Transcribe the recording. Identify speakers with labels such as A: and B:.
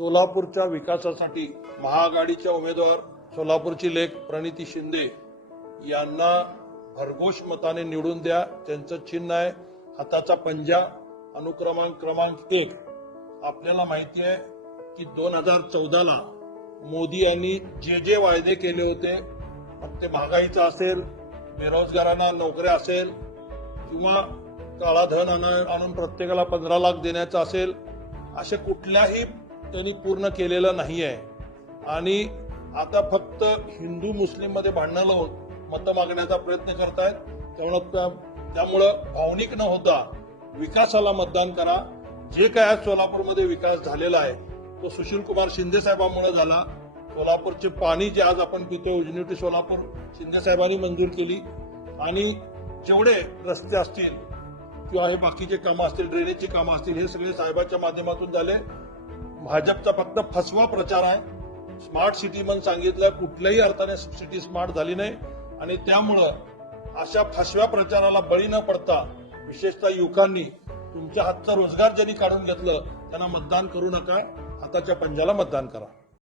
A: सोलापूरच्या विकासासाठी महाआघाडीच्या उमेदवार सोलापूरची लेख प्रणिती शिंदे यांना भरघोष मताने निवडून द्या. त्यांचं चिन्ह आहे हाताचा पंजा अनुक्रमांक क्रमांक एक. आपल्याला माहिती आहे की दोन हजार चौदाला मोदी यांनी जे जे वायदे केले होते मग ते महागाईचा असेल बेरोजगारांना नोकऱ्या असेल किंवा काळा धन आणून प्रत्येकाला पंधरा लाख देण्याचं असेल असे कुठल्याही त्यांनी पूर्ण केलेलं नाही आहे आणि आता फक्त हिंदू मुस्लिममध्ये भांडणं लावून मतं मागण्याचा प्रयत्न करतायत. त्यामुळं त्या- त्यामुळं भावनिक न होता विकासाला मतदान करा. जे काय आज सोलापूरमध्ये विकास झालेला आहे तो सुशील कुमार शिंदे साहेबांमुळे झाला. सोलापूरचे पाणी जे आज आपण पितो युनिटी सोलापूर शिंदे साहेबांनी मंजूर केली. आणि जेवढे रस्ते असतील किंवा हे बाकीचे कामं असतील ड्रेनेजची कामं असतील हे सगळे साहेबांच्या माध्यमातून झाले. भाजपचा फक्त फसवा प्रचार आहे. स्मार्ट सिटी म्हणून सांगितलं कुठल्याही अर्थाने सिटी स्मार्ट झाली नाही. आणि त्यामुळं अशा फसव्या प्रचाराला बळी न पडता विशेषतः युवकांनी तुमच्या हातचा रोजगार ज्यांनी काढून घेतलं त्यांना मतदान करू नका. हाताच्या पंजाला मतदान करा.